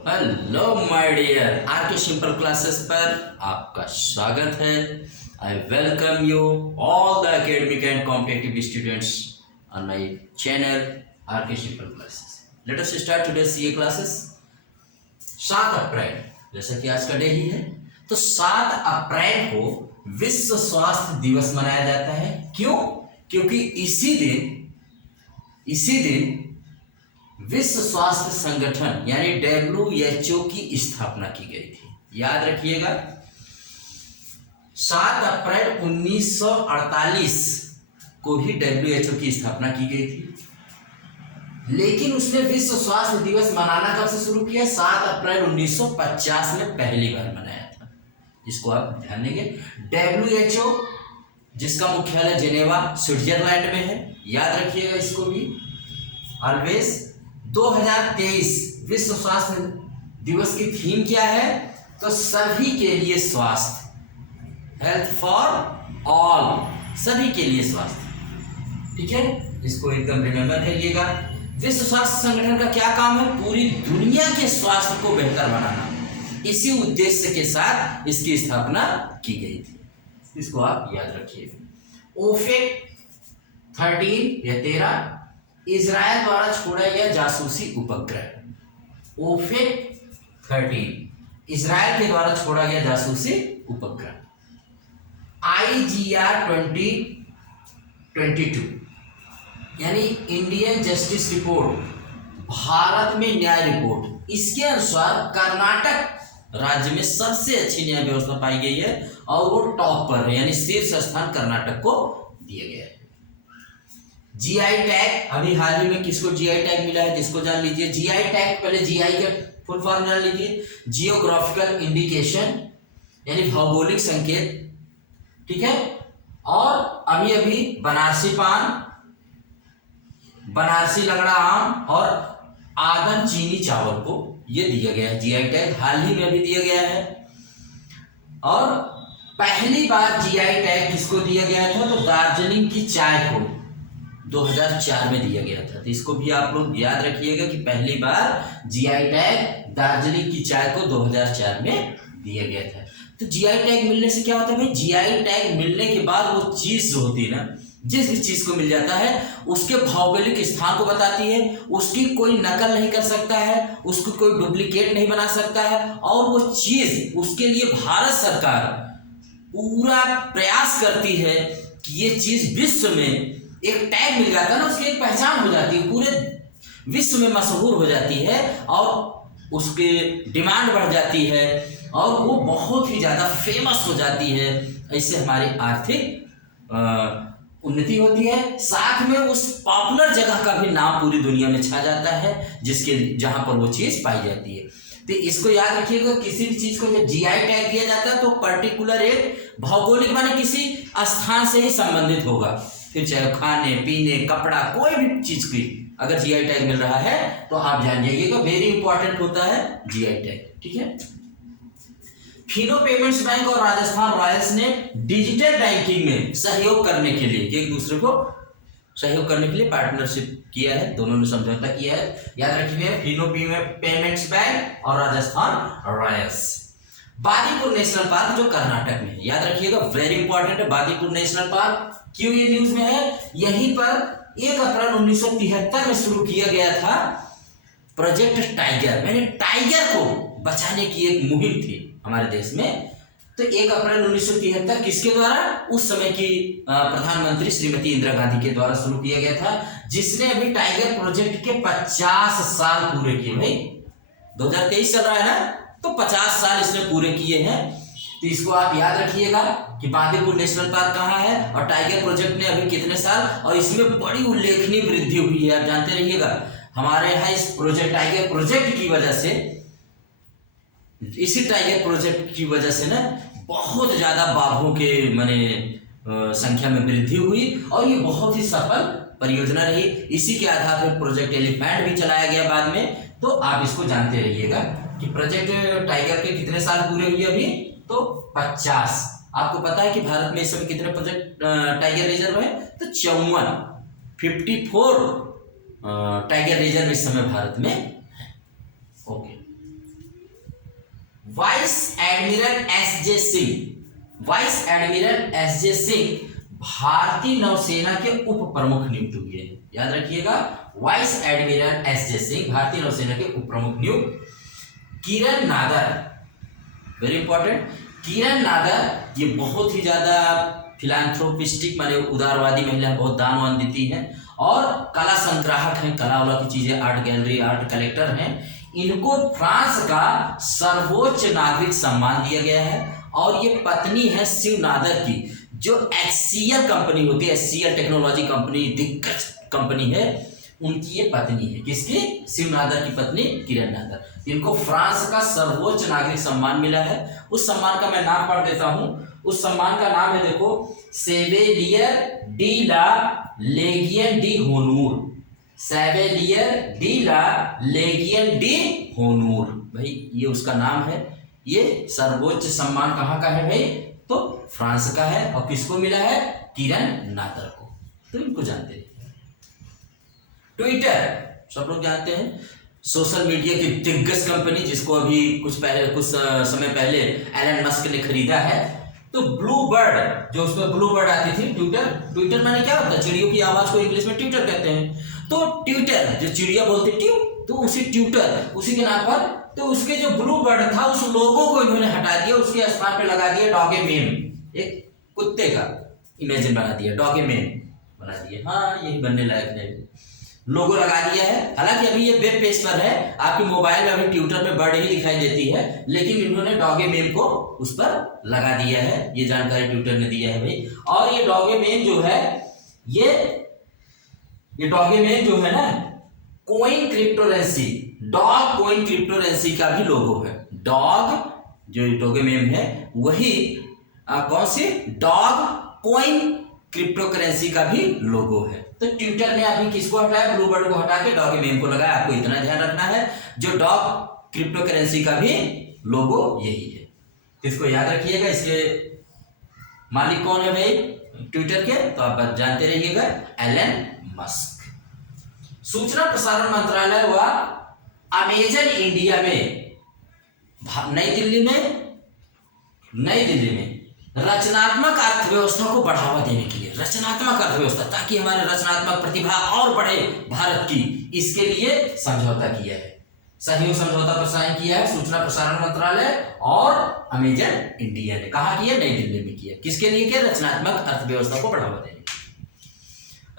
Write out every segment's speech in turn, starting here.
Hello my dear R K simple classes पर आपका स्वागत है। I welcome you all the academic and competitive students on my channel R K simple classes. Let us start today CA classes. 7 अप्रैल, जैसा कि आज का day ही है, तो 7 अप्रैल को विश्व स्वास्थ्य दिवस मनाया जाता है। क्यों? क्योंकि इसी दिन विश्व स्वास्थ्य संगठन यानी WHO की स्थापना की गई थी। याद रखिएगा, 7 अप्रैल 1948 को ही WHO की स्थापना की गई थी, लेकिन उसने विश्व स्वास्थ्य दिवस मनाना कब से शुरू किया? 7 अप्रैल 1950 में पहली बार मनाया था। इसको आप ध्यान देंगे। WHO जिसका मुख्यालय जेनेवा स्विट्जरलैंड में है, याद रखिएगा इसको भी ऑलवेज। 2023 विश्व स्वास्थ्य दिवस की थीम क्या है? तो सभी के लिए स्वास्थ्य, हेल्थ फॉर ऑल, सभी के लिए स्वास्थ्य। ठीक है, इसको एकदम रिमेंबर करिएगा। विश्व स्वास्थ्य संगठन का क्या काम है? पूरी दुनिया के स्वास्थ्य को बेहतर बनाना। इसी उद्देश्य के साथ इसकी स्थापना की गई थी। इसको आप याद रखिए। ओफेक 13 या 13 इजराइल द्वारा छोड़ा गया जासूसी उपग्रह। ओफेक 13 इजराइल के द्वारा छोड़ा गया जासूसी उपग्रह। IGR 2022 यानी इंडियन जस्टिस रिपोर्ट, भारत में न्याय रिपोर्ट, इसके अनुसार कर्नाटक राज्य में सबसे अच्छी न्याय व्यवस्था पाई गई है और वो टॉप पर है, यानी शीर्ष स्थान कर्नाटक को दिया गया है। GI टैग अभी हाल ही में किसको GI टैग मिला है, जिसको जान लीजिए। GI टैग, पहले GI का फुल फॉर्म जान लीजिए। जियोग्राफिकल इंडिकेशन यानी भौगोलिक संकेत, ठीक है। और अभी बनारसी पान, बनारसी लंगड़ा आम और आदन चीनी चावल को ये दिया गया है GI टैग, हाल ही में अभी दिया गया है। और पहली बार GI टैग किसको दिया गया था? तो दार्जिलिंग की चाय को 2004 में दिया गया था। तो इसको भी आप लोग याद रखिएगा कि पहली बार GI टैग दार्जिलिंग की चाय को 2004 में दिया गया था। तो GI टैग मिलने से क्या होता है भाई? GI टैग मिलने के बाद वो चीज जो होती है ना, जिस भी चीज को मिल जाता है उसके भौगोलिक स्थान को बताती है, उसकी कोई नकल नहीं कर सकता है, उसको कोई डुप्लीकेट नहीं बना सकता है, और वो चीज उसके लिए भारत सरकार पूरा प्रयास करती है कि ये चीज विश्व में एक टैग मिल जाता है ना, उसकी एक पहचान हो जाती है, पूरे विश्व में मशहूर हो जाती है और उसके डिमांड बढ़ जाती है और वो बहुत ही ज़्यादा फेमस हो जाती है। ऐसे हमारी आर्थिक उन्नति होती है, साथ में उस पॉपुलर जगह का भी नाम पूरी दुनिया में छा जाता है जिसके जहाँ पर वो चीज़ पाई जाती है। तो इसको याद रखिएगा, किसी भी चीज़ को जब GI टैग दिया जाता है तो पर्टिकुलर एक भौगोलिक माने किसी स्थान से ही संबंधित होगा। फिर चाहे खाने पीने कपड़ा कोई भी चीज की अगर GI टैग मिल रहा है तो आप जान जाइएगा, वेरी इंपॉर्टेंट होता है GI टैग। ठीक है। फिनो पेमेंट्स बैंक और राजस्थान रॉयल्स ने डिजिटल बैंकिंग में सहयोग करने के लिए, एक दूसरे को सहयोग करने के लिए पार्टनरशिप किया है, दोनों ने समझौता किया है। याद रखिए, फिनो पेमेंट्स बैंक और Rajasthan Royals. Bandipur national park जो कर्नाटक में है, याद रखिएगा, वेरी इंपॉर्टेंट है बादीपुर नेशनल पार्क। क्यों ये न्यूज में है? यहीं पर 1 अप्रैल 1973 में शुरू किया गया था प्रोजेक्ट टाइगर, मैंने टाइगर को बचाने की एक मुहिम थी हमारे देश में। तो 1 अप्रैल 1973 किसके द्वारा? उस समय की प्रधानमंत्री श्रीमती इंदिरा गांधी के द्वारा शुरू किया गया था, जिसने अभी टाइगर प्रोजेक्ट के 50 साल पूरे किए। भाई 2023 चल रहा है ना, तो 50 साल इसने पूरे किए हैं। तो इसको आप याद रखिएगा कि बांदीपुर नेशनल पार्क कहाँ है और टाइगर प्रोजेक्ट ने अभी कितने साल, और इसमें बड़ी उल्लेखनीय वृद्धि हुई है। आप जानते रहिएगा, हमारे यहाँ इस प्रोजेक्ट टाइगर प्रोजेक्ट की वजह से, इसी टाइगर प्रोजेक्ट की वजह से ना बहुत ज्यादा बाघों के संख्या में वृद्धि हुई और ये बहुत ही सफल परियोजना रही। इसी के आधार पर प्रोजेक्ट एलिफेंट भी चलाया गया बाद में। तो आप इसको जानते रहिएगा कि प्रोजेक्ट टाइगर के कितने साल पूरे हुए अभी? तो 50। आपको पता है कि भारत में इस समय कितने प्रोजेक्ट टाइगर रिजर्व है? तो 54 टाइगर रिजर्व इस समय भारत में है। ओके, वाइस एडमिरल एस जे सिंह, वाइस एडमिरल एस जे सिंह भारतीय नौसेना के उप प्रमुख नियुक्त हुए हैं। याद रखिएगा, वाइस एडमिरल एस जे सिंह भारतीय नौसेना के उप प्रमुख नियुक्त। किरण नादर, वेरी इंपॉर्टेंट, किरण नादर ये बहुत ही ज्यादा फिलान्थ्रोपिस्टिक माने उदारवादी महिला, बहुत दान वान देती हैं और कला संग्राहक हैं, कला वाला की चीजें, आर्ट गैलरी, आर्ट कलेक्टर हैं। इनको फ्रांस का सर्वोच्च नागरिक सम्मान दिया गया है और ये पत्नी है शिव नादर की, जो HCL कंपनी होती है, HCL टेक्नोलॉजी कंपनी, दिग्गज कंपनी है, उनकी ये पत्नी है। किसकी? शिव नादर की पत्नी किरण नादर। इनको फ्रांस का सर्वोच्च नागरिक सम्मान मिला है। उस सम्मान का मैं नाम पढ़ देता हूं। उस सम्मान का नाम है, देखो, सेवेलियर डी ला लेगियन डी होनूर, सेवेलियर डी ला लेगियन डी होनूर, भाई ये उसका नाम है। ये सर्वोच्च सम्मान कहाँ का है भाई? तो फ्रांस का है। और किसको मिला है? किरण नादर को। तो इनको जानते हैं। ट्विटर सब लोग जानते हैं, सोशल मीडिया की दिग्गज कंपनी, जिसको अभी कुछ समय पहले एलन मस्क ने खरीदा है। तो ब्लू बर्ड, जो उसमें ब्लू बर्ड आती थी, ट्विटर माने क्या होता है? चिड़ियों की आवाज को इंग्लिश में ट्विटर कहते हैं। तो ट्विटर, जो चिड़िया बोलती ट्यू, तो उसी ट्विटर, उसी के नाम पर, तो उसके जो ब्लू बर्ड था उस लोगो को इन्होंने हटा दिया, उसके स्थान पे लगा दिया डॉगे मेम, एक कुत्ते का इमेजिन बना दिया, डॉगे मेम बना दिया। हाँ, यही बनने लायक है, लोगो लगा दिया है। हालांकि अभी ये वेब पेज पर है, आपके मोबाइल में अभी ट्विटर पे बर्ड ही दिखाई देती है, लेकिन इन्होंने डॉगे मेम को उस पर लगा दिया है। ये जानकारी ट्विटर ने दिया है भाई। और ये डॉगे मेम जो है, ये डॉगे मेम जो है ना, कोइन क्रिप्टोरेंसी, डॉग कोइन क्रिप्टोरेंसी का भी लोगो है। डॉग, जो डॉगे मेम है, वही कौन सी? डॉग कोइन क्रिप्टोकरेंसी का भी लोगो है। तो ट्विटर ने अभी किसको हटाया? ब्लू बर्ड को हटा के डॉगे मेम को लगाया। आपको इतना ध्यान रखना है, जो डॉग क्रिप्टोकरेंसी का भी लोगो यही है। तो इसको याद रखिएगा। इसके मालिक कौन है भाई ट्विटर के? तो आप जानते रहिएगा, एलन मस्क। सूचना प्रसारण मंत्रालय व अमेजन इंडिया में नई दिल्ली में रचनात्मक अर्थव्यवस्था को बढ़ावा देने के लिए, रचनात्मक अर्थव्यवस्था, ताकि हमारे रचनात्मक प्रतिभा और बढ़े भारत की, इसके लिए समझौता किया है, सहयोग समझौता पर साइन किया है सूचना प्रसारण मंत्रालय और अमेजन इंडिया ने। कहा किया? नई दिल्ली में किया। किसके लिए किया? रचनात्मक अर्थव्यवस्था को बढ़ावा देने के लिए।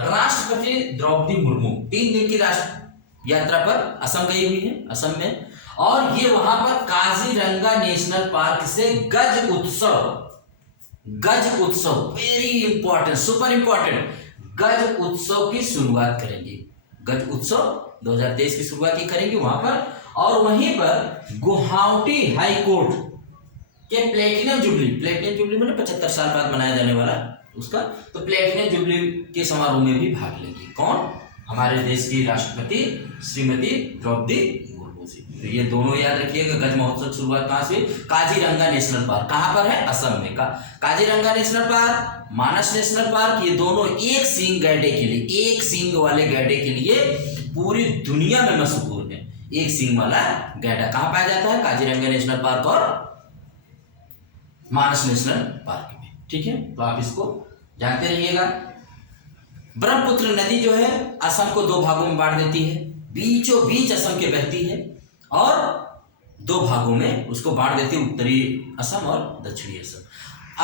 राष्ट्रपति द्रौपदी मुर्मू 3 दिन की राष्ट्र यात्रा पर असम गई हुई है, असम में, और ये वहां पर काजीरंगा नेशनल पार्क से गज उत्सव, वेरी इंपॉर्टेंट, सुपर इंपॉर्टेंट, गज उत्सव की शुरुआत करेंगे। गज उत्सव 2023 की शुरुआत ही करेंगे वहां पर। और वहीं पर गुवाहाटी हाई कोर्ट के प्लेटिनम जुबली मैंने 75 साल बाद मनाया जाने वाला उसका, तो प्लेटिनम जुबली के समारोह में भी भाग लेंगे। कौन? हमारे देश की राष्ट्रपति श्रीमती द्रौपदी मुर्मू जी। तो ये दोनों याद रखिएगा। गज महोत्सव शुरुआत कहाँ से? Kaziranga national park. कहाँ पर है? असम में। काजीरंगा नेशनल पार्क, मानस नेशनल पार्क, ये दोनों एक सींग गैंडे के लिए, एक सींग वाले गैंडे के लिए पूरी दुनिया में मशहूर है। एक सींग वाला गैंडा कहाँ पाया जाता है? काजीरंगा नेशनल पार्क और मानस नेशनल पार्क में। ठीक है, तो आप इसको जानते रहिएगा। ब्रह्मपुत्र नदी जो है असम को 2 भागों में बांट देती है, बीचों बीच असम के बहती है, और 2 भागों में उसको बांट देती है, उत्तरी असम और दक्षिणी असम।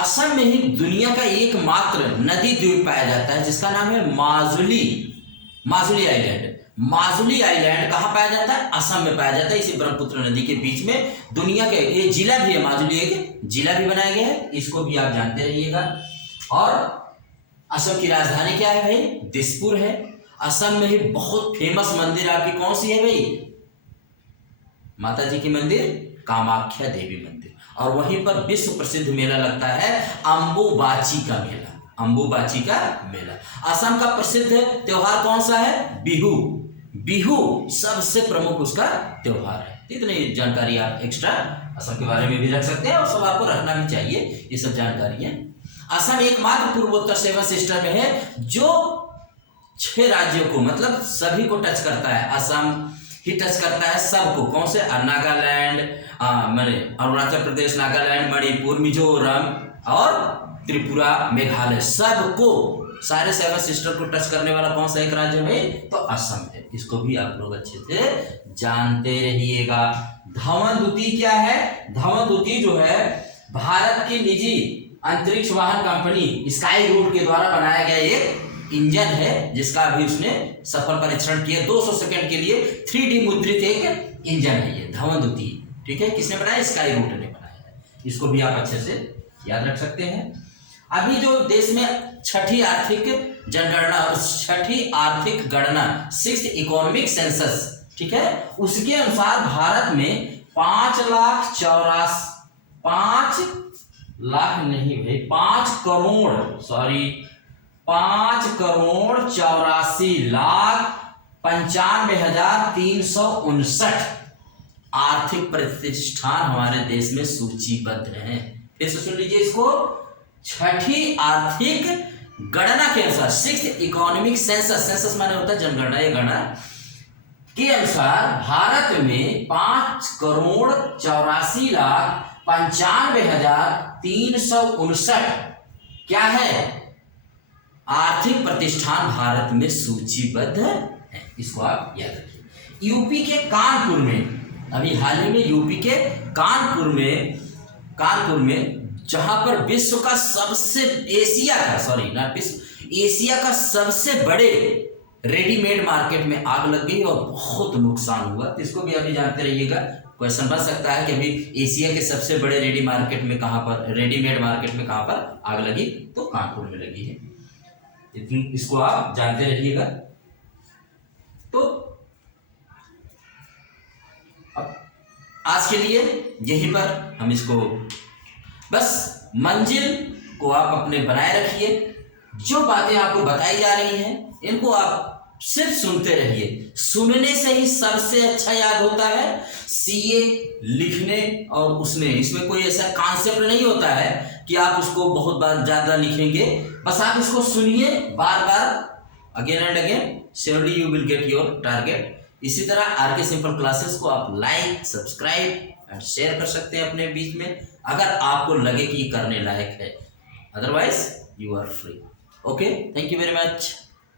असम में ही दुनिया का एकमात्र नदी द्वीप पाया जाता है, जिसका नाम है माजुली आइलैंड। माजुली आइलैंड कहाँ पाया जाता है? असम में पाया जाता है, इसी ब्रह्मपुत्र नदी के बीच में। दुनिया के ये जिला भी है, माजुली एक जिला भी बनाया गया है, इसको भी आप जानते रहिएगा। और असम की राजधानी क्या है भाई? दिसपुर है। असम में ही बहुत फेमस मंदिर आपकी कौन सी है भाई? माता जी की मंदिर, कामाख्या देवी मंदिर। और वहीं पर विश्व प्रसिद्ध मेला लगता है, अंबुबाची का मेला। अंबुबाची का मेला। असम का प्रसिद्ध त्योहार कौन सा है? बिहू सबसे प्रमुख उसका त्योहार है। इतनी जानकारी आप एक्स्ट्रा असम के बारे में भी रख सकते हैं, और सब आपको रखना भी चाहिए ये सब जानकारियां। असम एकमात्र पूर्वोत्तर 7 सिस्टर में है जो 6 राज्यों को, मतलब सभी को टच करता है। असम, ही टच करता है सबको। कौन से? नागालैंड, माने अरुणाचल प्रदेश, नागालैंड, मणिपुर, मिजोरम और त्रिपुरा, मेघालय, सबको, सारे 7 सिस्टर को टच करने वाला कौन सा एक राज्य है? तो असम है। इसको भी आप लोग अच्छे से जानते रहिएगा। धवनदुती क्या है? धवनदुती जो है भारत की निजी अंतरिक्ष वाहन कंपनी स्काई रूट के द्वारा बनाया गया एक इंजन है, जिसका अभी उसने सफल परीक्षण किया 200 सेकंड के लिए। 3D मुद्रित एक इंजन है ये धवनदुती। ठीक है, किसने बनाया? स्काई रूट ने बनाया है। इसको भी आप अच्छे से याद रख सकते हैं। अभी जो देश में छठी आर्थिक जनगणना और छठी आर्थिक गणना, 6th इकोनॉमिक सेंसस, ठीक है, उसके अनुसार भारत में 5 करोड़ 84 लाख 95,359 आर्थिक प्रतिष्ठान हमारे देश में सूचीबद्ध हैं। फिर से सुन लीजिए इसको। छठी आर्थिक गणना के अनुसार, 6th इकोनॉमिक सेंसस, सेंसस माने होता है जनगणना, ये गणना के अनुसार भारत में 5 करोड़ 84 लाख 95,359 क्या है? आर्थिक प्रतिष्ठान भारत में सूचीबद्ध है। इसको आप याद रखिए। यूपी के कानपुर में, अभी हाल ही में यूपी के कानपुर में जहां पर विश्व का सबसे एशिया का सबसे बड़े रेडीमेड मार्केट में आग लग गई और बहुत नुकसान हुआ। तो इसको भी अभी जानते रहिएगा। क्वेश्चन बन सकता है कि अभी एशिया के सबसे बड़े रेडीमेड मार्केट में कहां पर आग लगी? तो कानपुर में लगी है। इसको आप जानते रहिएगा। तो अब आज के लिए यहीं पर हम इसको, बस मंजिल को आप अपने बनाए रखिए। जो बातें आपको बताई जा रही हैं इनको आप सिर्फ सुनते रहिए। सुनने से ही सबसे अच्छा याद होता है। सीए लिखने और इसमें कोई ऐसा कॉन्सेप्ट नहीं होता है कि आप उसको बहुत बार ज्यादा लिखेंगे। बस आप इसको सुनिए बार बार, again and again, surely you will get your target. इसी तरह आरके सिंपल क्लासेस को आप लाइक, सब्सक्राइब एंड शेयर कर सकते हैं अपने बीच में, अगर आपको लगे कि ये करने लायक है। Otherwise you are free. Okay, thank you very much.